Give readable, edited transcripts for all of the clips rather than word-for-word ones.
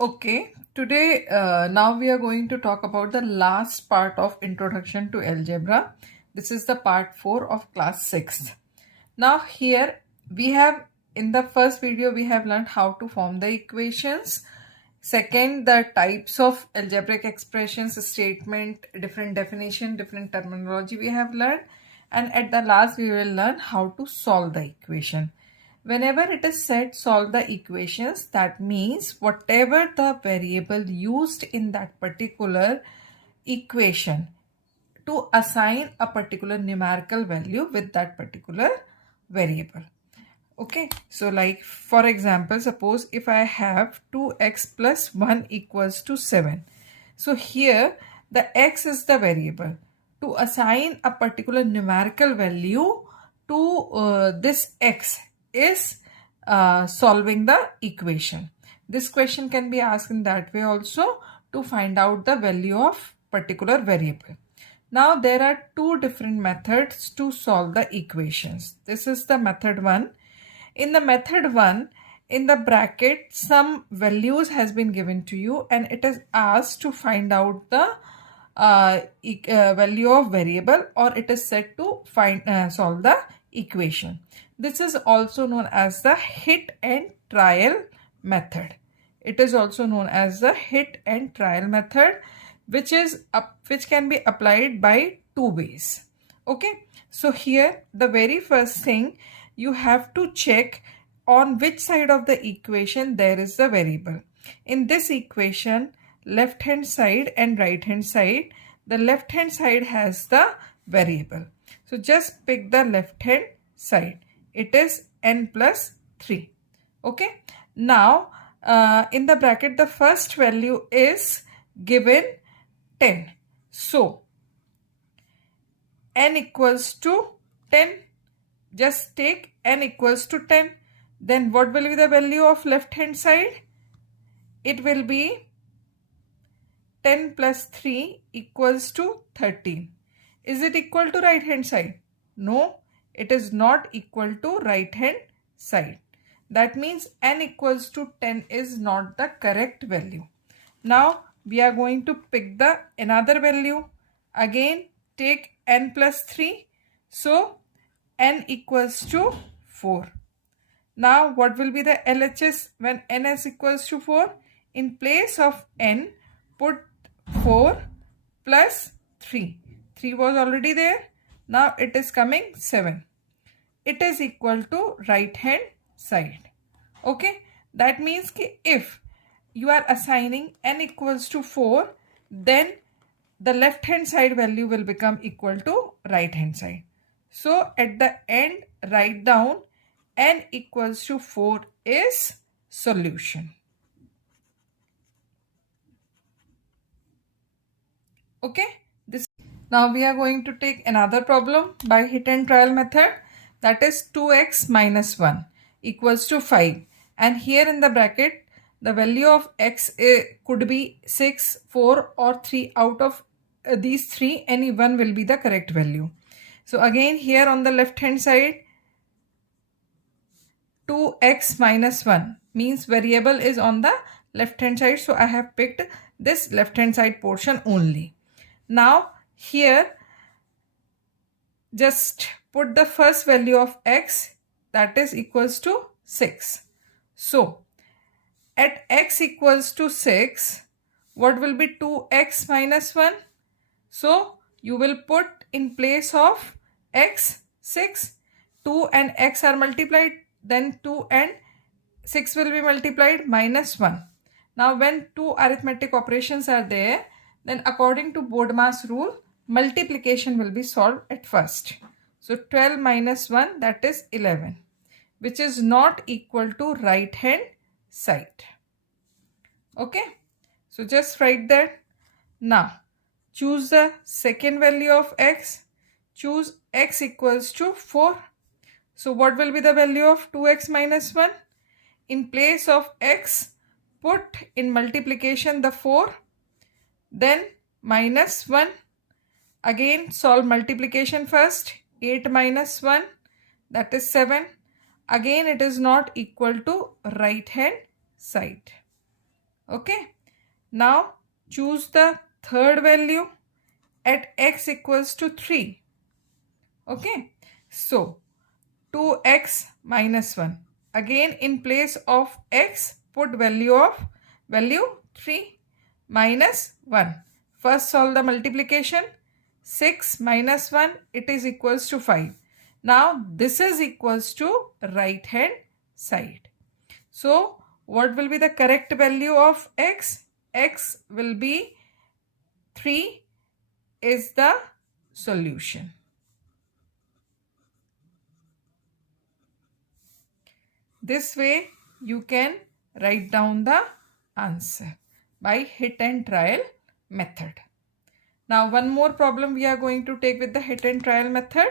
Okay, today now we are going to talk about the last part of Introduction to Algebra. This is the part 4 of class 6th. Now here we have, in the first video we have learned how to form the equations. Second, the types of algebraic expressions, statement, different definition, different terminology we have learned. And at the last we will learn how to solve the equation. Whenever it is said solve the equations, that means whatever the variable used in that particular equation to assign a particular numerical value with that particular variable. Okay, so like for example, suppose if I have 2x plus 1 equals to 7. So here the x is the variable. To assign a particular numerical value to this x is solving the equation. This question can be asked in that way also, to find out the value of particular variable. Now there are two different methods to solve the equations. This is the method 1. In the method 1, in the bracket some values has been given to you and it is asked to find out the value of variable, or it is said to solve the equation. This is also known as the hit and trial method. It is also known as the hit and trial method, which can be applied by two ways. Okay, so here the very first thing, you have to check on which side of the equation there is the variable. In this equation, left hand side and right hand side, the left hand side has the variable. So just pick the left hand side. It is n plus 3. Okay. Now in the bracket the first value is given 10. So n equals to 10. Just take n equals to 10. Then what will be the value of left hand side? It will be 10 plus 3 equals to 13. Is it equal to right hand side? No, it is not equal to right hand side. That means n equals to 10 is not the correct value. Now we are going to pick the another value. Again take n plus 3. So n equals to 4. Now what will be the LHS when n is equals to 4? In place of n, put 4 plus 3. 3 was already there. Now it is coming 7. It is equal to right hand side. Okay. That means कि if you are assigning n equals to 4, then the left hand side value will become equal to right hand side. So at the end, write down n equals to 4 is solution. Okay. Now we are going to take another problem by hit and trial method, that is 2x minus 1 equals to 5. And here in the bracket the value of x could be 6, 4 or 3. Out of these 3, any one will be the correct value. So again here on the left hand side, 2x minus 1 means variable is on the left hand side. So I have picked this left hand side portion only. Now here just put the first value of x, that is equals to 6. So at x equals to 6, what will be 2x minus 1? So you will put in place of x 6. 2 and x are multiplied, then 2 and 6 will be multiplied, minus 1. Now when two arithmetic operations are there, then according to BODMAS rule, multiplication will be solved at first. So 12 minus 1, that is 11, which is not equal to right hand side. Okay, so just write that. Now choose the second value of x. Choose x equals to 4. So what will be the value of 2x minus 1? In place of x, put in multiplication the 4, then minus 1. Again solve multiplication first. 8 minus 1, that is 7. Again it is not equal to right hand side. Okay. Now choose the third value at x equals to 3. Okay. So 2x minus 1. Again in place of x put value 3 minus 1. First solve the multiplication. 6 minus 1, it is equals to 5. Now this is equals to right hand side. So what will be the correct value of x? X will be 3 is the solution. This way you can write down the answer by hit and trial method. Now one more problem we are going to take with the hit and trial method,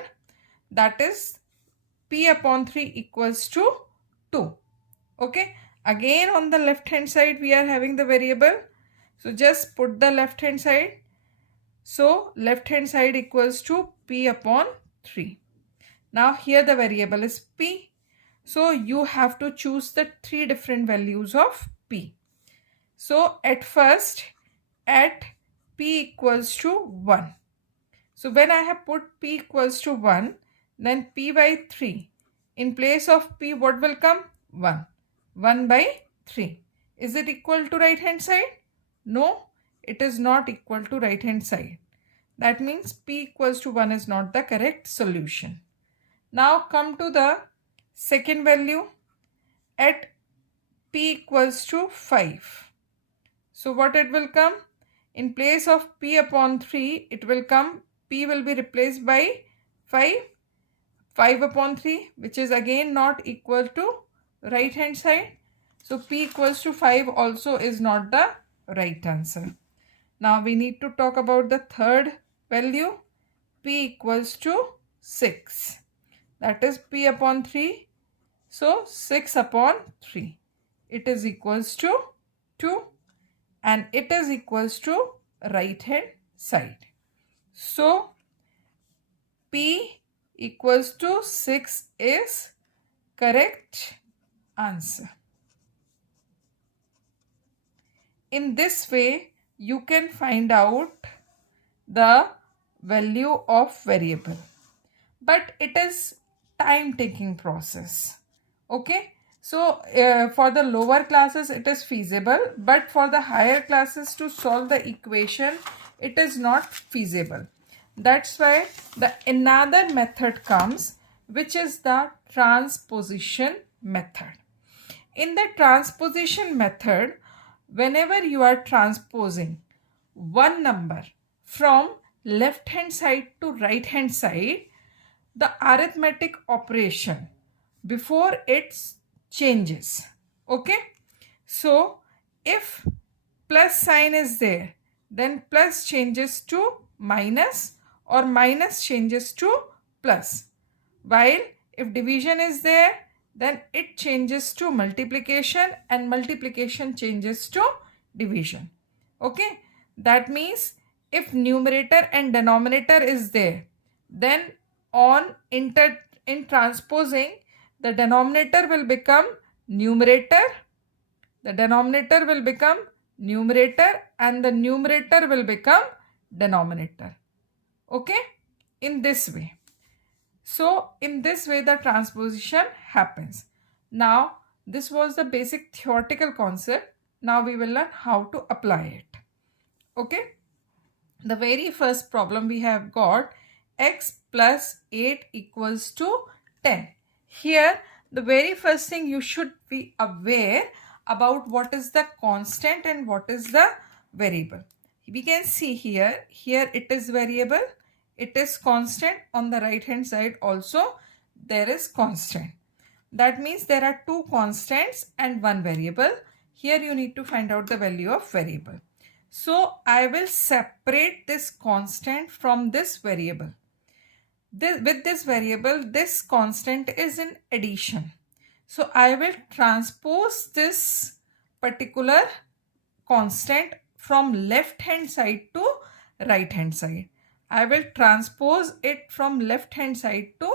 that is p upon 3 equals to 2. Okay, again on the left hand side we are having the variable, so just put the left hand side. So left hand side equals to p upon 3. Now here the variable is p. So you have to choose the 3 different values of p. So at first at p equals to 1. So when I have put p equals to 1, then p by 3. In place of p what will come? 1. 1 by 3. Is it equal to right hand side? No, it is not equal to right hand side. That means p equals to 1 is not the correct solution. Now come to the second value at p equals to 5. So what it will come? In place of p upon 3, it will come, p will be replaced by 5. 5 upon 3, which is again not equal to right hand side. So p equals to 5 also is not the right answer. Now we need to talk about the third value, p equals to 6. That is p upon 3. So 6 upon 3. It is equals to 2 and it is equals to right hand side. So p equals to 6 is correct answer. In this way you can find out the value of variable, but it is time taking process. Okay, so for the lower classes it is feasible, but for the higher classes to solve the equation it is not feasible. That's why the another method comes, which is the transposition method. In the transposition method, whenever you are transposing one number from left hand side to right hand side, the arithmetic operation before it changes. Okay, so if plus sign is there, then plus changes to minus or minus changes to plus, while if division is there, then it changes to multiplication and multiplication changes to division. Okay, that means if numerator and denominator is there, then in transposing, the denominator will become numerator, the denominator will become numerator, and the numerator will become denominator. Okay, in this way. So in this way the transposition happens. Now this was the basic theoretical concept. Now we will learn how to apply it. Okay, the very first problem we have got x plus 8 equals to 10. Here the very first thing you should be aware about what is the constant and what is the variable. We can see here it is variable, it is constant. On the right hand side also there is constant. That means there are two constants and one variable. Here you need to find out the value of variable. So I will separate this constant from this variable. With this variable, this constant is in addition. So I will transpose this particular constant from left hand side to right hand side. I will transpose it from left hand side to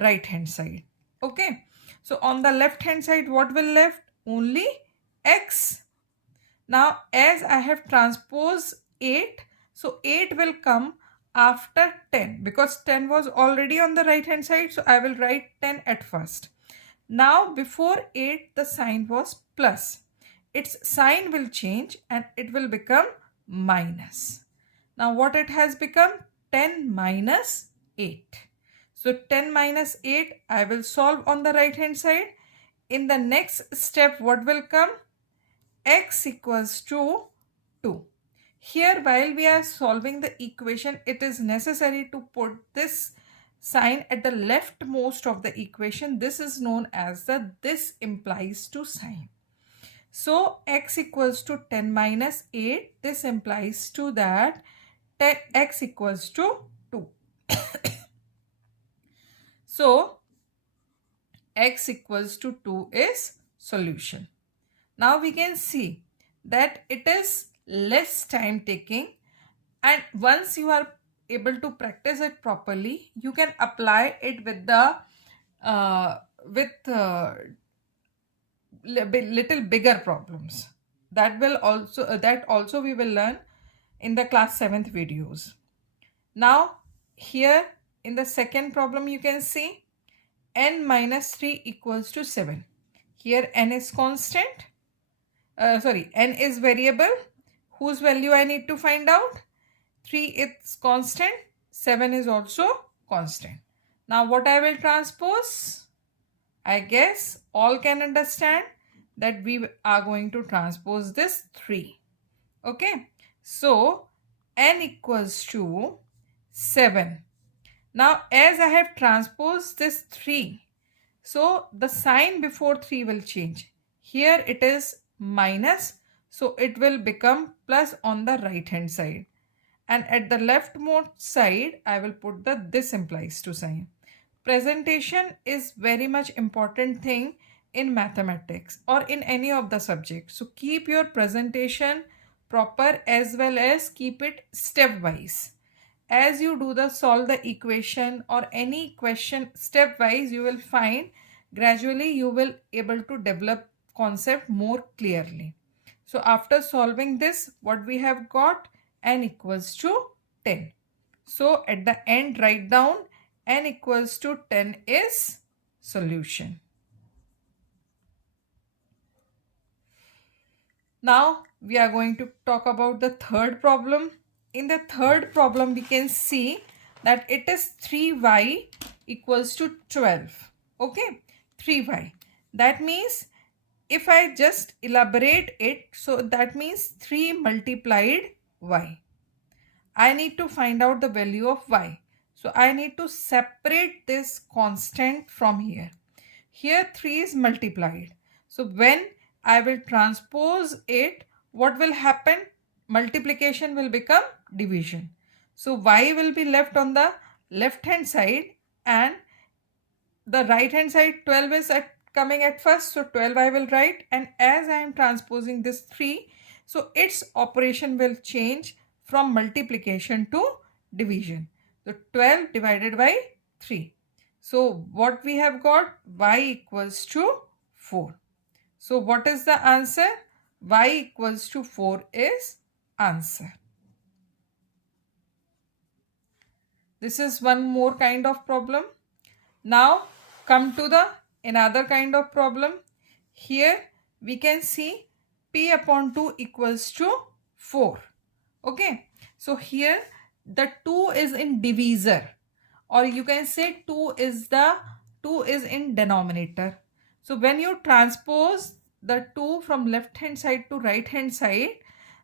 right hand side. Okay. So on the left hand side what will left? Only x. Now as I have transposed 8, so 8 will come after 10 because 10 was already on the right hand side. So I will write 10 at first. Now before 8 the sign was plus. Its sign will change and it will become minus. Now what it has become? 10 minus 8. So 10 minus 8 I will solve on the right hand side. In the next step what will come? X equals to 2. Here while we are solving the equation, it is necessary to put this sign at the leftmost of the equation. This is known as the this implies to sign. So x equals to 10 minus 8. This implies to that 10x equals to 2. So x equals to 2 is solution. Now we can see that it is less time taking, and once you are able to practice it properly, you can apply it with the little bigger problems. That will also that also we will learn in the class 7th videos. Now here in the second problem you can see n minus 3 equals to 7. Here n is constant. N is variable whose value I need to find out. 3 is constant, 7 is also constant. Now what I will transpose? I guess all can understand that we are going to transpose this 3. Okay, so n equals to 7. Now as I have transposed this 3, so the sign before 3 will change. Here it is minus, so it will become plus on the right hand side. And at the leftmost side, I will put the this implies to sign. Presentation is very much important thing in mathematics or in any of the subjects. So keep your presentation proper as well as keep it stepwise. As you do the solve the equation or any question stepwise, you will find gradually you will able to develop concept more clearly. So after solving this, what we have got? N equals to 10. So at the end write down n equals to 10 is solution. Now we are going to talk about the third problem. In the third problem we can see that it is 3y equals to 12. Okay, 3y. That means if I just elaborate it, so that means 3 multiplied y. I need to find out the value of y. So I need to separate this constant from here. Here 3 is multiplied. So when I will transpose it, what will happen? Multiplication will become division. So y will be left on the left hand side and the right hand side 12 is coming at first. So 12 I will write, and as I am transposing this 3, so its operation will change from multiplication to division. So 12 divided by 3. So what we have got? Y equals to 4. So what is the answer? Y equals to 4 is answer. This is one more kind of problem. Now come to the another kind of problem. Here we can see p upon 2 equals to 4. Okay, so here the 2 is in divisor, or you can say 2 is in denominator. So when you transpose the 2 from left hand side to right hand side,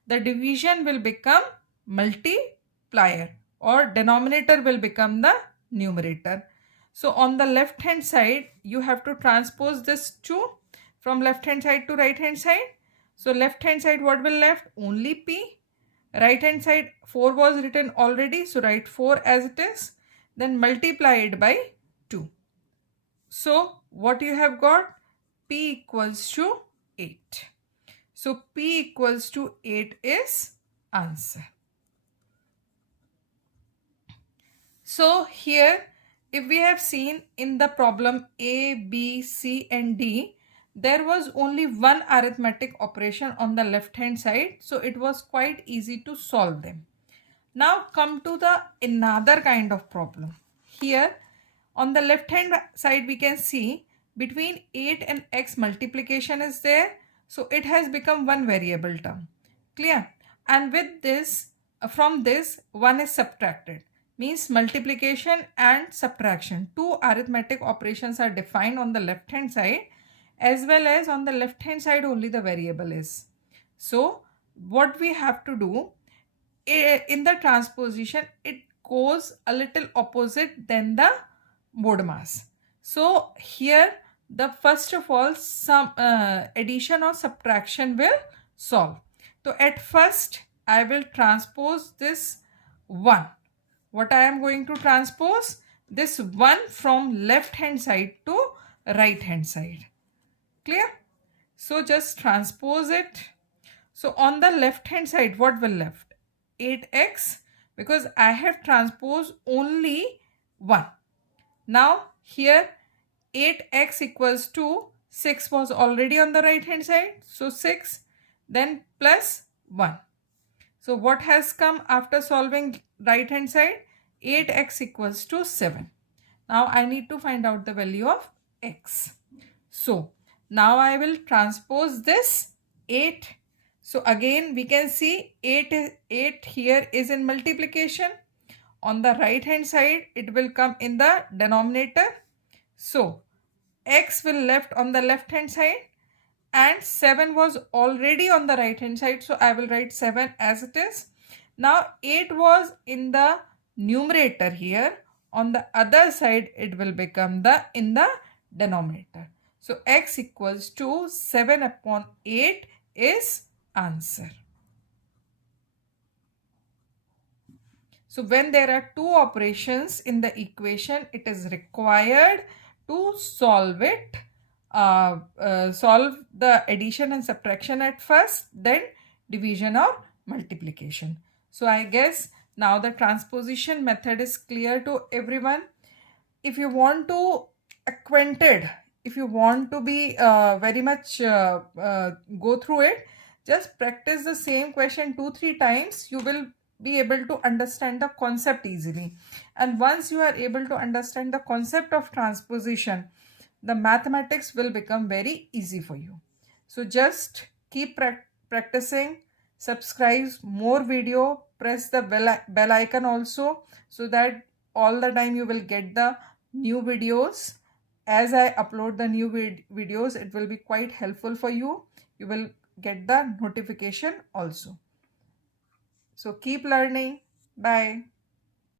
the division will become multiplier, or denominator will become the numerator. So on the left hand side you have to transpose this 2 from left hand side to right hand side. So left hand side what will left? Only p. Right hand side 4 was written already, so write 4 as it is, then multiply it by 2. So what you have got? P equals to 8. So p equals to 8 is answer. So here if we have seen in the problem A, B, C and D, there was only one arithmetic operation on the left hand side, so it was quite easy to solve them. Now come to the another kind of problem. Here on the left hand side we can see between 8 and x multiplication is there, so it has become one variable term. Clear? And with this, from this 1 is subtracted, means multiplication and subtraction, two arithmetic operations are defined on the left hand side, as well as on the left hand side only the variable is. So what we have to do in the transposition, it goes a little opposite than the mode mass. So here the first of all some addition or subtraction will solve. So at first I will transpose this 1. What I am going to transpose? This 1 from left hand side to right hand side. Clear? So just transpose it. So on the left hand side, what will left? 8x, because I have transposed only 1. Now here 8x equals to 6 was already on the right hand side. So 6, then plus 1. So what has come after solving right hand side? 8x equals to 7. Now I need to find out the value of x. So now I will transpose this 8. So again we can see 8 here is in multiplication. On the right hand side it will come in the denominator. So x will left on the left hand side, and 7 was already on the right hand side, so I will write 7 as it is. Now 8 was in the numerator here. On the other side it will become in the denominator. So x equals to 7 upon 8 is answer. So when there are two operations in the equation, it is required to solve it. Solve the addition and subtraction at first, then division or multiplication. So I guess now the transposition method is clear to everyone. If you want to acquainted, if you want to be very much go through it, just practice the same question 2-3 times. You will be able to understand the concept easily. And once you are able to understand the concept of transposition, the mathematics will become very easy for you. So just keep practicing, subscribe more video, press the bell icon also, so that all the time you will get the new videos. As I upload the new videos, it will be quite helpful for you. You will get the notification also. So keep learning. Bye.